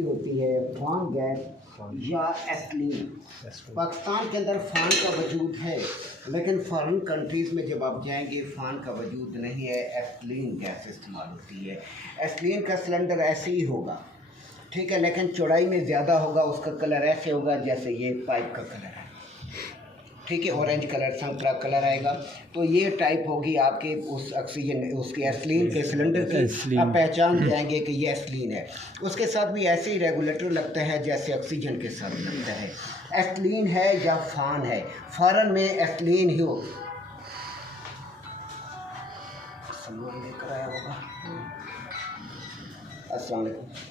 होती है फान गैस या एस्लीन। पाकिस्तान के अंदर फ़ान का वजूद है, लेकिन फॉरेन कंट्रीज़ में जब आप जाएंगे फ़ान का वजूद नहीं है, एस्लीन गैस इस्तेमाल होती है। एस्लीन का सिलेंडर ऐसे ही होगा, ठीक है, लेकिन चौड़ाई में ज़्यादा होगा, उसका कलर ऐसे होगा जैसे ये पाइप का कलर है, ठीक है, ऑरेंज कलर संतरा कलर आएगा। तो ये टाइप होगी आपके उस ऑक्सीजन उसके एस्लीन के सिलेंडर की, आप पहचान जाएंगे कि ये एस्लीन है। उसके साथ भी ऐसे ही रेगुलेटर लगता है जैसे ऑक्सीजन के साथ लगता है। एस्लीन है या फ़ान है, फ़ॉरेन में एस्लीन ही हो। सामान लेकर आया होगा। अस्सलाम वालेकुम।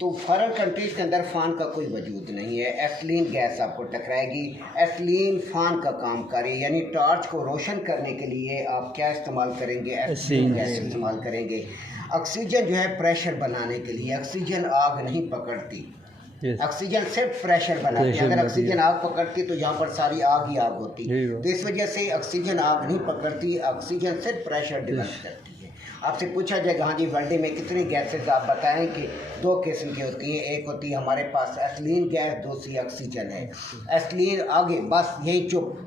तो फॉरेन कंट्रीज़ के अंदर फ़ान का कोई वजूद नहीं है, एस्लीन गैस आपको टकराएगी। एस्लीन फ़ान का काम करे, यानी टॉर्च को रोशन करने के लिए आप क्या इस्तेमाल करेंगे? एस्लीन गैस इस्तेमाल करेंगे। ऑक्सीजन जो है प्रेशर बनाने के लिए, ऑक्सीजन आग नहीं पकड़ती, ऑक्सीजन सिर्फ प्रेशर बनाती है। अगर ऑक्सीजन आग पकड़ती तो यहाँ पर सारी आग ही आग होती, तो इस वजह से ऑक्सीजन आग नहीं पकड़ती, ऑक्सीजन सिर्फ प्रेशर डेवलप करती है। आपसे पूछा जाएगा हाँ जी वर्ल्ड में कितनी गैसेज, आप बताएं कि दो किस्म की होती हैं, एक होती है हमारे पास एस्लीन गैस, दूसरी ऑक्सीजन है। एस्लीन आगे बस यही चुप,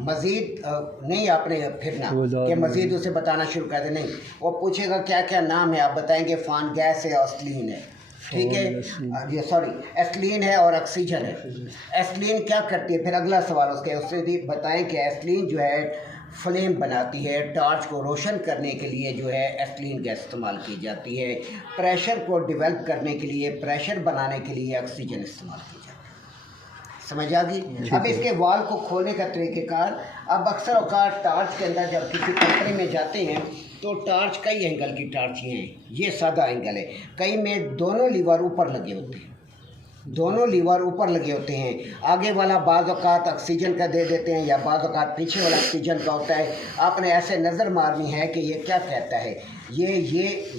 मज़ीद नहीं आपने फिरना कि मज़ीद उसे बताना शुरू कर दे, नहीं, वो पूछेगा क्या क्या नाम है, आप बताएंगे फ़ान गैस है, एस्लीन है, ठीक है, ये सॉरी एस्लीन है और ऑक्सीजन है। एस्लीन क्या करती है, फिर अगला सवाल उससे भी बताएं कि एस्लीन जो है फ्लेम बनाती है, टॉर्च को रोशन करने के लिए जो है एस्लीन गैस इस्तेमाल की जाती है। प्रेशर को डेवलप करने के लिए, प्रेशर बनाने के लिए ऑक्सीजन इस्तेमाल की जाती है। समझ आ गई? अब इसके वाल को खोलने का तरीक़ेकार, अब अक्सर औक़ात टॉर्च के अंदर जब किसी कंपनी में जाते हैं तो टॉर्च कई एंगल की टॉर्च हैं, ये सादा एंगल है, कई में दोनों लीवर ऊपर लगे होते हैं, दोनों लीवर ऊपर लगे होते हैं। आगे वाला बाज़ औक़ात ऑक्सीजन का दे देते हैं या बाज़ औक़ात पीछे वाला ऑक्सीजन का होता है। आपने ऐसे नज़र मारनी है कि ये क्या कहता है, ये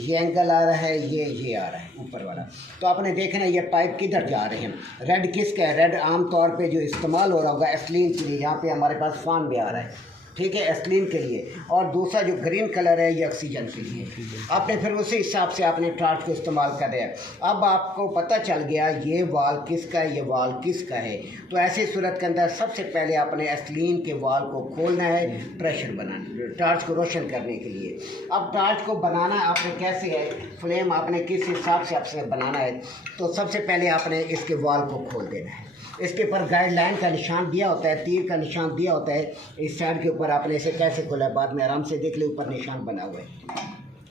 एंगल आ रहा है, ये आ रहा है ऊपर वाला, तो आपने देखना है ये पाइप किधर जा रहे हैं। रेड किसका है? रेड आम तौर पे जो इस्तेमाल हो रहा होगा एस्लीन के लिए, यहाँ पे हमारे पास फ़ान भी आ रहा है, ठीक है, एस्लीन के लिए, और दूसरा जो ग्रीन कलर है ये ऑक्सीजन के लिए। आपने फिर उसी हिसाब से आपने टॉर्च को इस्तेमाल कर दिया। अब आपको पता चल गया ये वाल किसका है, ये वाल किसका है। तो ऐसी सूरत के अंदर सबसे पहले आपने एस्लीन के वाल को खोलना है, प्रेशर बनाना, टॉर्च को रोशन करने के लिए। अब टॉर्च को बनाना आपने कैसे है, फ्लेम आपने किस हिसाब से आपसे बनाना है, तो सबसे पहले आपने इसके वाल को खोल देना है। इसके ऊपर गाइडलाइन का निशान दिया होता है, तीर का निशान दिया होता है इस साइड के ऊपर। आपने इसे कैसे खोला, बाद में आराम से देख ले, ऊपर निशान बना हुआ है,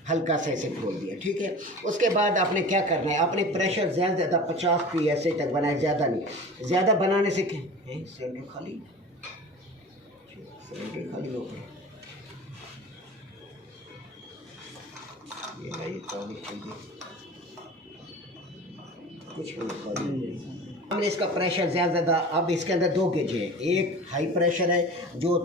हल्का से इसे खोल दिया, ठीक है। उसके बाद आपने क्या करना है, आपने प्रेशर ज़्यादा 50 PSI तक बनाए, ज़्यादा नहीं, ज़्यादा बनाने से क्या सिलेंडर खाली, सिलेंडर खाली हो गया, ये कुछ नहीं, हमने इसका प्रेशर ज़्यादा। अब इसके अंदर दो गेज है, एक हाई प्रेशर है जो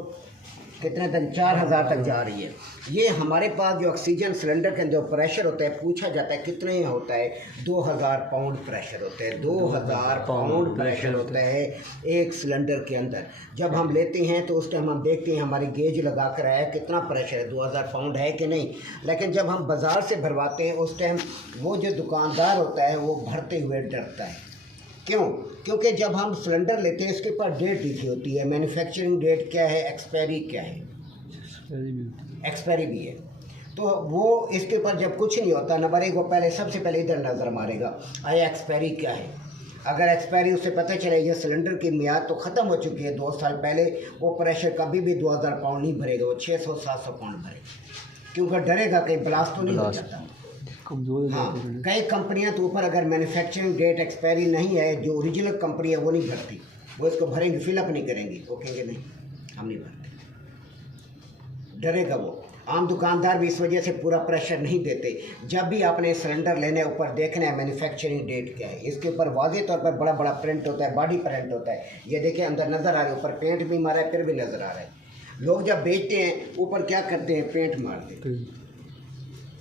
कितने दिन 4000 तक जा रही है। ये हमारे पास जो ऑक्सीजन सिलेंडर के अंदर प्रेशर होता है, पूछा जाता है कितने होता है, 2000 पाउंड प्रेशर होता है, 2000 पाउंड प्रेशर होता है एक सिलेंडर के अंदर। जब हम लेते हैं तो उस टाइम हम देखते हैं हमारी गेज लगा कर आया कितना प्रेशर है, 2000 पाउंड है कि नहीं। लेकिन जब हम बाज़ार से भरवाते हैं उस टाइम वो जो दुकानदार होता है वो भरते हुए डरता है। क्यों? क्योंकि जब हम सिलेंडर लेते हैं इसके ऊपर डेट लिखी होती है, मैन्युफैक्चरिंग डेट क्या है, एक्सपायरी क्या है, एक्सपायरी भी है। तो वो इसके ऊपर जब कुछ नहीं होता, नंबर एक वो पहले सबसे पहले इधर नज़र मारेगा, आया एक्सपायरी क्या है। अगर एक्सपायरी उसे पता चले ये सिलेंडर की मियाद तो ख़त्म हो चुकी है 2 साल पहले, वो प्रेशर कभी भी 2000 पाउंड नहीं भरेगा, वो 600-700 पाउंड भरेगा, क्योंकि डरेगा कहीं ब्लास्ट तो नहीं हो जाता। हाँ, कई कंपनियां तो ऊपर अगर मैन्युफैक्चरिंग डेट एक्सपायरी नहीं है, जो ओरिजिनल कंपनी है वो नहीं भरती, वो इसको भरेंगे, फिलअप नहीं करेंगी, वो कहेंगे नहीं हम नहीं भरते, डरेगा वो। आम दुकानदार भी इस वजह से पूरा प्रेशर नहीं देते। जब भी आपने सिलेंडर लेने ऊपर देखना है मैन्युफैक्चरिंग डेट क्या है, इसके ऊपर वाज़ेह तौर पर बड़ा बड़ा प्रिंट होता है, बॉडी प्रिंट होता है, ये देखें अंदर नज़र आ रहा है, ऊपर पेंट भी मारा है फिर भी नज़र आ रहा है। लोग जब बेचते हैं ऊपर क्या करते हैं, पेंट मार देते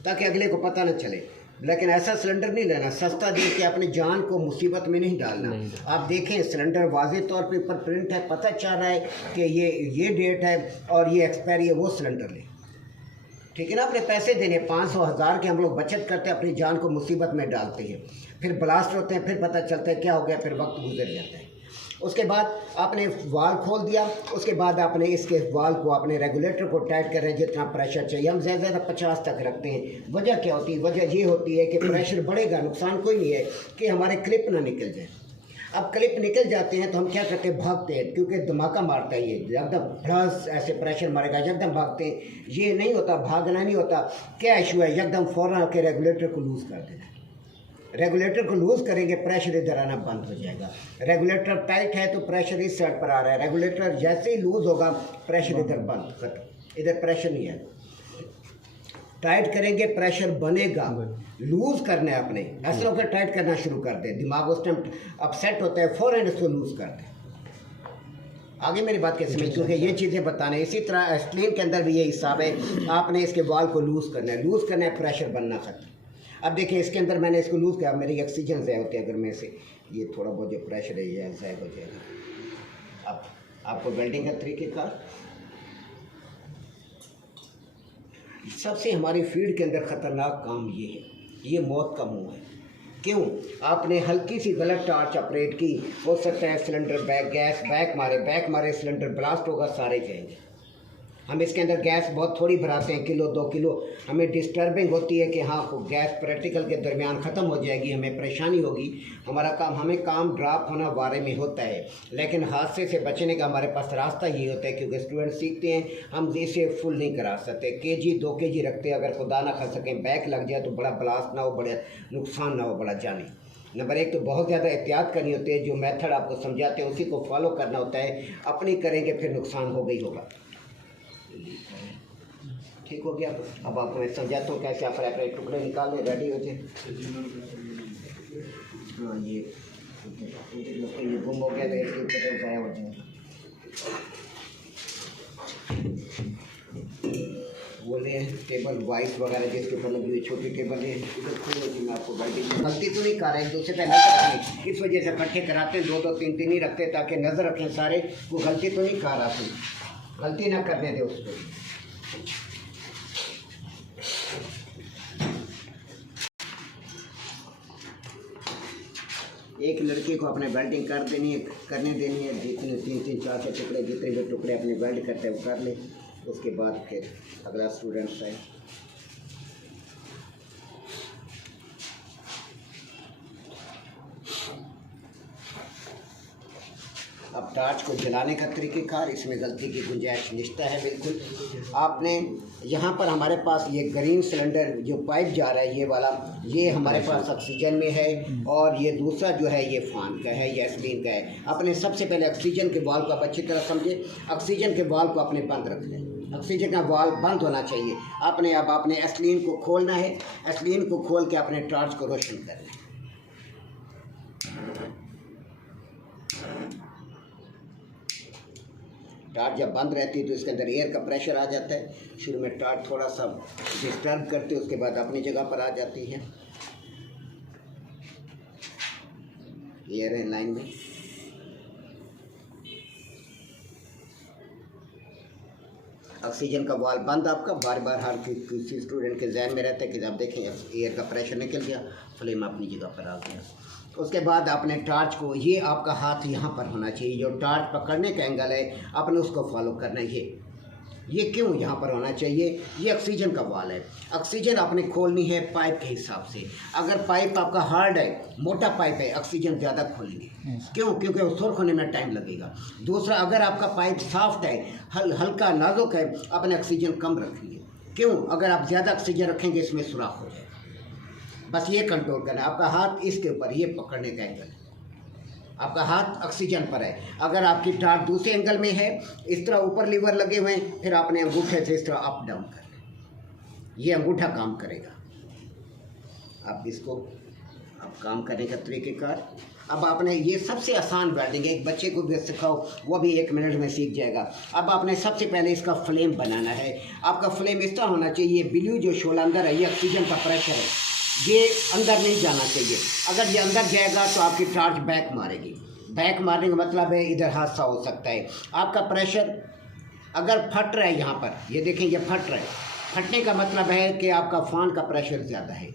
ताकि अगले को पता न चले। लेकिन ऐसा सिलेंडर नहीं लेना, सस्ता दे के अपनी जान को मुसीबत में नहीं डालना। आप देखें सिलेंडर वाज़ेह तौर पे ऊपर प्रिंट है, पता चल रहा है कि ये डेट है और ये एक्सपायरी है, वो सिलेंडर लें, ठीक है ना, अपने पैसे देने 500 1000 के हम लोग बचत करते हैं, अपनी जान को मुसीबत में डालते हैं, फिर ब्लास्ट होते हैं, फिर पता चलता है क्या हो गया, फिर वक्त गुजर जाता है। उसके बाद आपने वाल खोल दिया, उसके बाद आपने इसके वाल को अपने रेगुलेटर को टाइट कर रहे हैं जितना प्रेशर चाहिए। हम ज़्यादा 50 तक रखते हैं। वजह क्या होती है? वजह ये होती है कि प्रेशर बढ़ेगा, नुकसान कोई नहीं है कि हमारे क्लिप ना निकल जाए। अब क्लिप निकल जाते हैं तो हम क्या करते हैं? भागते हैं, क्योंकि धमाका मारता है ये, एकदम भड़ास ऐसे प्रेशर मारेगा, एकदम भागते हैं। ये नहीं होता, भागना नहीं होता। क्या इशू है? एकदम फ़ौरन आके रेगुलेटर को लूज़ कर देना। रेगुलेटर को लूज़ करेंगे, प्रेशर इधर आना बंद हो जाएगा। रेगुलेटर टाइट है तो प्रेशर इस साइड पर आ रहा है, रेगुलेटर जैसे ही लूज़ होगा प्रेशर इधर बंद, खत्म, इधर प्रेशर नहीं है। टाइट करेंगे प्रेशर बनेगा, लूज़ करना है अपने, ऐसा होकर टाइट करना शुरू कर दे, दिमाग उस टाइम अपसेट होता है, फ़ौरन इसको लूज़ कर दे। आगे मेरी बात कैसे समझ, क्योंकि ये चीज़ें बताने। इसी तरह एस्टलीन के अंदर भी ये हिसाब है, आपने इसके वाल को लूज़ करना है, लूज़ करना है, प्रेशर बनना खत्म। अब देखिए इसके अंदर मैंने इसको लूज़ किया, मेरी ऑक्सीजन ज़ाय होती है, अगर मैं से ये थोड़ा बहुत जो प्रेशर है ये ज़ाय हो जाएगा। अब आपको वेल्डिंग का तरीक़ेकार, सबसे हमारी फील्ड के अंदर ख़तरनाक काम ये है, ये मौत का मुंह है। क्यों? आपने हल्की सी गलत टार्च ऑपरेट की, हो सकता है सिलेंडर गैस बैक मारे, सिलेंडर ब्लास्ट होगा, सारे जाएंगे। हम इसके अंदर गैस बहुत थोड़ी भराते हैं, किलो 2 किलो, हमें डिस्टर्बिंग होती है कि हाँ गैस प्रैक्टिकल के दरमियान ख़त्म हो जाएगी, हमें परेशानी होगी, हमारा काम, हमें काम ड्रॉप होना वारे में होता है। लेकिन हादसे से बचने का हमारे पास रास्ता ये होता है, क्योंकि स्टूडेंट सीखते हैं, हम इसे फुल नहीं करा सकते, केजी 2 केजी रखते हैं, अगर खुदा ना खा सकें बैक लग जाए तो बड़ा ब्लास्ट ना हो, बड़ा नुकसान ना हो, बड़ा जाने। नंबर 1 तो बहुत ज़्यादा एहतियात करनी होती है, जो मेथड आपको समझाते हैं उसी को फॉलो करना होता है, अपनी करेंगे फिर नुकसान हो गई होगा। ठीक हो गया। अब आपको मैं समझाता हूँ कैसे आप अपने टुकड़े निकाल लें, रेडी हो जाए। हाँ ये गुम हो गया तो इसके ऊपर ज़ाया हो जाएगा। बोले टेबल वाइस वगैरह जिसके ऊपर लगी हुई छोटी टेबल है, इधर खुली होगी। मैं आपको गलती तो नहीं कर रहा है, दूसरे पे नजर रखें, इस वजह से इकट्ठे कराते हैं, 2-2 3-3 ही रखते ताकि नज़र रखें सारे। वो गलती तो नहीं कर रहा, तुम गलती ना करने दे उसको। एक लड़के को अपने वेल्डिंग करने देनी है, जितने 3-3 4 टुकड़े, जितने भी टुकड़े अपने वेल्ड करते हैं वो कर ले। उसके बाद फिर अगला स्टूडेंट है। अब टार्च को जलाने का तरीक़ेकार, इसमें गलती की गुंजाइश निश्चित है बिल्कुल। आपने यहाँ पर हमारे पास ये ग्रीन सिलेंडर जो पाइप जा रहा है ये वाला, ये हमारे पास ऑक्सीजन में है, और ये दूसरा जो है ये फान का है, ये एस्लीन का है। अपने सबसे पहले ऑक्सीजन के वाल्व को आप अच्छी तरह समझे, ऑक्सीजन के वाल्व को अपने बंद रख लें, ऑक्सीजन का वाल्व बंद होना चाहिए। आपने एस्लीन को खोलना है, एस्लीन को खोल के अपने टार्च को रोशन करना है। टार्च जब बंद रहती है तो इसके अंदर एयर का प्रेशर आ जाता है, शुरू में टार्च थोड़ा सा डिस्टर्ब करते हैं, उसके बाद अपनी जगह पर आ जाती है। एयर है लाइन में, ऑक्सीजन का वाल्व बंद। आपका बार बार हर किसी स्टूडेंट के जहन में रहता है कि जब देखें एयर का प्रेशर निकल गया, फ्लेम अपनी जगह पर आ गया। उसके बाद आपने टार्च को, ये आपका हाथ यहाँ पर होना चाहिए, जो टार्च पकड़ने का एंगल है आपने उसको फॉलो करना है। ये क्यों यहाँ पर होना चाहिए? ये ऑक्सीजन का वाल है, ऑक्सीजन आपने खोलनी है पाइप के हिसाब से। अगर पाइप आपका हार्ड है, मोटा पाइप है, ऑक्सीजन ज़्यादा खोलेंगे। क्यों? क्योंकि वो सुर्ख होने में टाइम लगेगा। दूसरा, अगर आपका पाइप सॉफ्ट है, हल्का नाजुक है, आपने ऑक्सीजन कम रखेंगे। क्यों? अगर आप ज़्यादा ऑक्सीजन रखेंगे इसमें सुराख हो जाएगा। बस ये कंट्रोल करना है। आपका हाथ इसके ऊपर, ये पकड़ने का एंगल है, आपका हाथ ऑक्सीजन पर है। अगर आपकी टार्च दूसरे एंगल में है, इस तरह ऊपर लीवर लगे हुए हैं, फिर आपने अंगूठे से इस तरह अप डाउन कर लें, ये अंगूठा काम करेगा। आप इसको अब काम करने का तरीक़ेकार, अब आपने ये सबसे आसान वेल्डिंग है, एक बच्चे को भी सिखाओ वो भी 1 मिनट में सीख जाएगा। अब आपने सबसे पहले इसका फ्लेम बनाना है। आपका फ्लेम इस तरह होना चाहिए, ब्लू जो शोला अंदर है, ये ऑक्सीजन का प्रेशर है, ये अंदर नहीं जाना चाहिए। अगर ये अंदर जाएगा तो आपकी टार्च बैक मारेगी। बैक मारने का मतलब है इधर हादसा हो सकता है। आपका प्रेशर अगर फट रहा है, यहाँ पर ये देखें, ये फट रहा है, फटने का मतलब है कि आपका फ़ान का प्रेशर ज़्यादा है,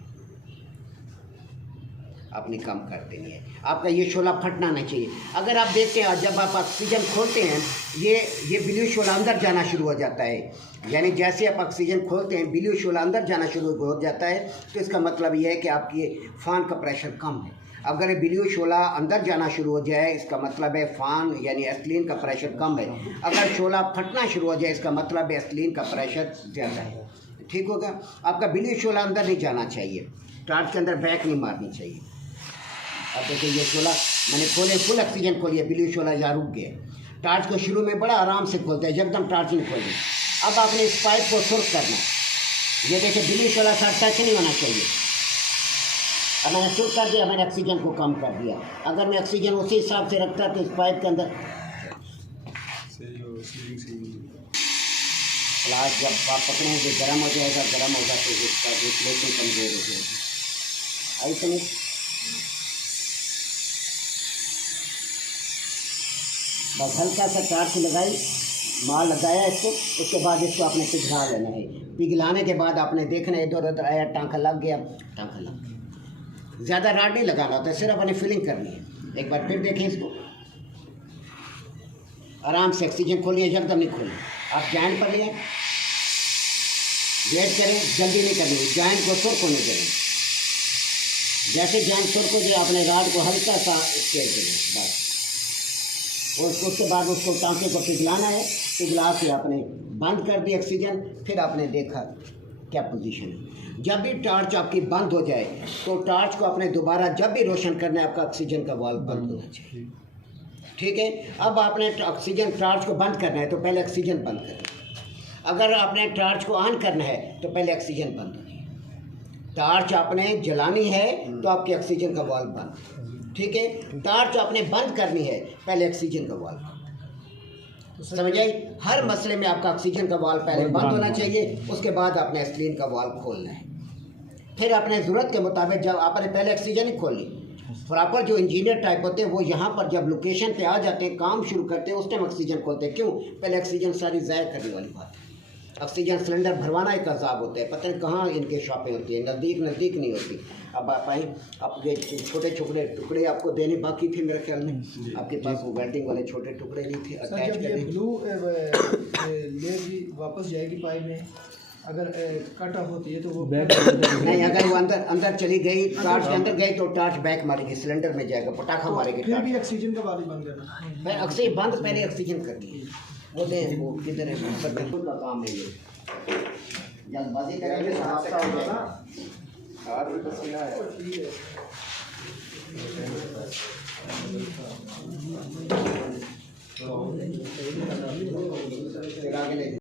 आपने कम कर देनी है। आपका ये शोला फटना नहीं चाहिए। अगर आप देखते हैं जब आप ऑक्सीजन खोलते हैं ये ब्लू शोला अंदर जाना शुरू हो जाता है, यानी जैसे आप ऑक्सीजन खोलते हैं ब्लू शोला अंदर जाना शुरू हो जाता है, तो इसका मतलब ये है कि आपकी फ़ान का प्रेशर कम है। अगर ये ब्लू शोला अंदर जाना शुरू हो जाए इसका मतलब है फ़ान यानी एस्लीन का प्रेशर कम है। अगर शोला फटना शुरू हो जाए इसका मतलब है एस्लीन का प्रेशर ज़्यादा है। ठीक होगा। आपका ब्लू शोला अंदर नहीं जाना चाहिए, टार्च के अंदर बैक नहीं मारनी चाहिए। अब देखिए ये शोला मैंने खोले, फुल ऑक्सीजन खोली है, ब्लू शोला यहाँ रुक गया। टार्च को शुरू में बड़ा आराम से खोलते हैं, एकदम टार्च नहीं खोलनी। अब आपने इस पाइप को सुर्ख करना। ये देखिए ब्लू शोला साथ टच नहीं होना चाहिए। अब मैंने सुर्ख कर दिया, मैंने ऑक्सीजन को कम कर दिया। अगर मैं ऑक्सीजन उसी हिसाब से रखता तो इस पाइप के अंदर फ्लाश जब आप पकड़ेंगे गर्म हो जाएगा, गर्म होगा तो इसका रिफ्लेक्शन कमज़ोर हो जाएगी। आई समझ। बस हल्का सा टार्च लगाई, माल लगाया इसको, उसके बाद इसको आपने पिघला लेना है। पिघलाने के बाद आपने देखना है इधर उधर आया, टांका लग गया, टांका लग गया। ज़्यादा राड नहीं लगाना होता, सिर्फ अपनी फिलिंग करनी है। एक बार फिर देखें इसको, आराम से ऑक्सीजन खोलिए, एकदम नहीं खोलिए। आप जॉइंट पर लिए वेट करें, जल्दी नहीं करनी, जॉइंट को सुर्ख होने दें। जैसे जॉइंट सुर्ख हो जाए आपने राड को हल्का सा स्टेट देना बस। और उसके बाद उसको टांके को पिघलाना है। पिघला के आपने बंद कर दी ऑक्सीजन। फिर आपने देखा क्या पोजीशन है। जब भी टॉर्च आपकी बंद हो जाए तो टॉर्च को आपने दोबारा जब भी रोशन करना है, आपका ऑक्सीजन का वाल्व बंद होना चाहिए। ठीक है। अब आपने ऑक्सीजन टॉर्च को बंद करना है तो पहले ऑक्सीजन बंद करें। अगर आपने टॉर्च को ऑन करना है तो पहले ऑक्सीजन बंद होगी। टॉर्च आपने जलानी है तो आपके ऑक्सीजन का वाल्व बंद। ठीक है। टॉर्च आपने बंद करनी है, पहले ऑक्सीजन का वाल्व बंद। समझ आई। हर मसले में आपका ऑक्सीजन का वाल्व पहले बंद होना चाहिए, उसके बाद आपने एस्लीन का वाल्व खोलना है। फिर अपने ज़रूरत के मुताबिक जब आपने पहले ऑक्सीजन ही खोल ली, प्रॉपर जो इंजीनियर टाइप होते हैं वो यहाँ पर जब लोकेशन पे आ जाते हैं, काम शुरू करते हैं, उस टाइम ऑक्सीजन खोलते हैं। क्यों? पहले ऑक्सीजन सारी ज़ाया करने वाली बात है। ऑक्सीजन सिलेंडर भरवाना एक अजाब होता है, पता नहीं कहाँ इनके शॉपें होती है, नज़दीक नहीं होती। अब आप आए, आपके छोटे छोटे टुकड़े आपको देने बाकी थे मेरे ख्याल में, आपके पास वो वेल्डिंग वाले छोटे टुकड़े नहीं थे अटैच करने। ब्लू लेयर भी वापस जाएगी पाइप में, अगर कट ऑफ होती है तो वो नहीं, अगर वो अंदर चली गई, टार्च के अंदर गई तो टार्च बैक मारेगी, सिलेंडर में जाएगा, पटाखा मारेगी। फिर भी ऑक्सीजन का वाल्व बंद करना मैं ऑक्सीजन बंद, पहले ऑक्सीजन कर दी। वो दे वो किधर है, बिल्कुल का काम है ये। जल्दबाजी करेंगे तो हादसा हो जाएगा। आगे ले